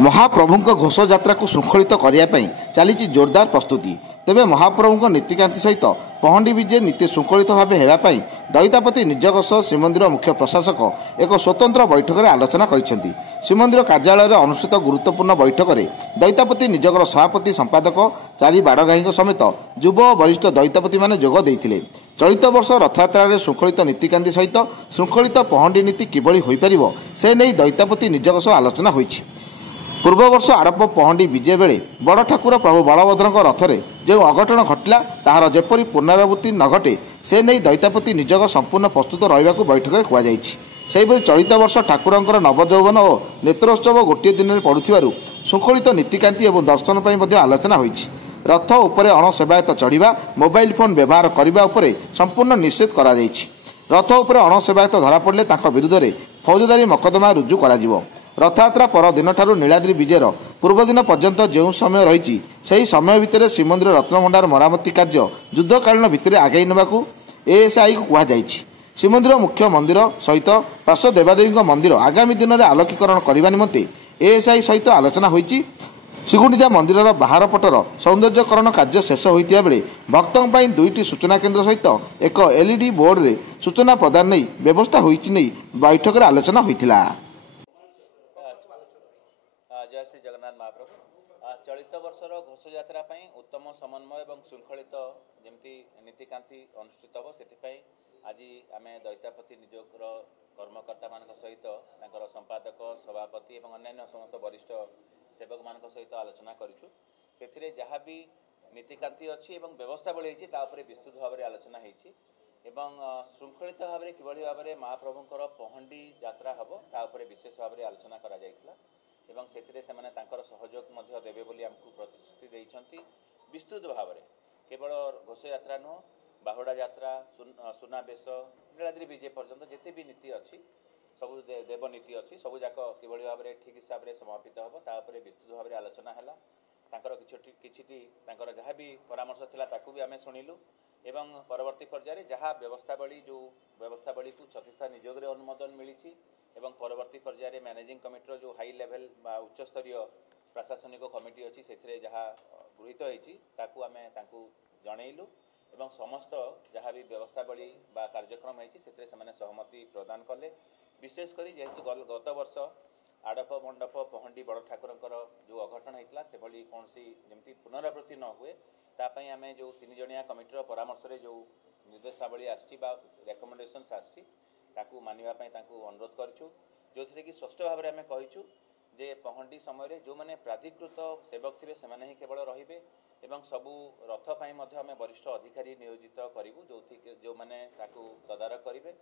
महाप्रभु घोषयात्रा को श्रृंखलित करने चली जोरदार प्रस्तुति। तेबे महाप्रभु नीतिकांति सहित पहंडी विजे नीति श्रृंखलित भाव होगापी दैतापति निजोग सह श्रीमंदिर मुख्य प्रशासक एक स्वतंत्र बैठक में आलोचना करिसेंती। श्रीमंदिर कार्यालय अनुष्ठित गुरुत्वपूर्ण बैठक में दैतापति निजोगर सभापति संपादक चारि बाड़गाही समेत युव और वरिष्ठ दैतापति माने जोग देइथिले। चलित वर्ष रथयात्रा श्रृंखलित नीतिकांति सहित श्रृंखलित पहंडी नीति किभली होई परिबो से नै दैतापति निजोग सह आलोचना होईछि। पूर्व वर्ष आड़प पहंडी विजय बेले बड़ ठाकुर प्रभु बलभद्र रथरे जो अघटन घटला ताहार जेपरी पुनरावृत्ति न घटे से नहीं दैतापति निजोग संपूर्ण प्रस्तुत रहा बैठक में कहुई। चलित वर्ष ठाकुरंकर नवजौवन और नेत्रोत्सव गोटे दिन में पड़ुथिबारु श्रृंखलित नीतिकांति और दर्शन पर आलोचना होईछि। रथ उपरे अणसेवायत चढ़ा मोबाइल फोन व्यवहार करने उपरे संपूर्ण निषेध करा जायछि। रथ उपरे अणसेवायत धरा पड़े विरुद्ध में फौजदारी मकदमा रुजु करा। रथयात्रा पर दिन ठारू नीलाद्रि विजयर पूर्व दिन पर्यंत जो समय रही से समय भितर श्रीमंदिर रत्नभंडार मरामती कार्य युद्धकालीन भितर आगे नेबाकू एएसआई को कहुई। श्रीमंदिर मुख्य मंदिर सहित पार्श्व देवादेवी मंदिर आगामी दिन में आलोकीकरण करने निमंते एएसआई सहित आलोचना होईछि। श्रीगुंडीचा मंदिर बाहर पटर सौंदर्यकरण कार्य शेष होता बेले भक्तों पर दुईटी सूचना केन्द्र सहित एक एलईडी बोर्ड रे सूचना प्रदान नहीं व्यवस्था होईछि नहीं बैठक में आलोचना होईथिला। जय श्री जगन्नाथ महाप्रभु। चलित वर्षर घोषयात्रा उत्तम समन्वय और श्रृंखलित जमती नीतिकांति अनुष्ठित हो से आज आम दैतापति निजोगर कर्मकर्ता मान सहित संपादक सभापति और अन्य समस्त वरिष्ठ सेवक मान सहित आलोचना करूँ। से जहाँ भी नीतिकांति अच्छी और व्यवस्थावली होती विस्तृत भाव में आलोचना होती श्रृंखलित भाव में किभली भाव में महाप्रभुंर पहंडी यात्रा हम तापर विशेष भाव में आलोचना करा जायतिला एवं से सहयोग देवे बोली आमको प्रतिश्रुति देइछंती। विस्तृत भाव में केवल घोषयात्रा नुह बाहुड़ा यात्रा सुनाबेश नीलाद्रि विजय पर्यंत जिते भी नीति अच्छी सब देवनीति अच्छी सब जाक किभली भाव में ठीक हिसाब से समापित हम तापर विस्तृत भाव में आलोचना है। किछि जहाँ भी परामर्श थिला ताकू भी आम शुणिलु एवं परवर्ती पर्यायर जहाँ व्यवस्थावली जो व्यवस्थावली को छत्तीसगढ़ निजोग अनुमोदन मिली एवं परवर्ती पर्यायर मैनेजिंग कमिटीर जो हाई लेवल उच्चस्तरीय प्रशासनिक कमिटी अच्छी से जहाँ गृहीत होती आम जनइलु एवं समस्त जहाँ भी व्यवस्थावली कार्यक्रम होती सहमति प्रदान कले। विशेषकर जेहेतु गत वर्ष आड़प मंडप पहंडी बड़ ठाकुर जो अघटन होता से कौन जमी पुनरावृत्ति न हुए तापाई आम जो 3 जणिया कमिटीर परामर्श जो निर्देशावली आकमेंडेसन्स आसू मानवाई अनुरोध करूँ जो थी कि स्पष्ट भाव में आम कहीचु जे पहंडी समय जो मैंने प्राधिकृत सेवक थे से ही केवल रे एवं सबू रथ आम वरिष्ठ अधिकारी नियोजित करूँ जो मैंने तदारख करेंगे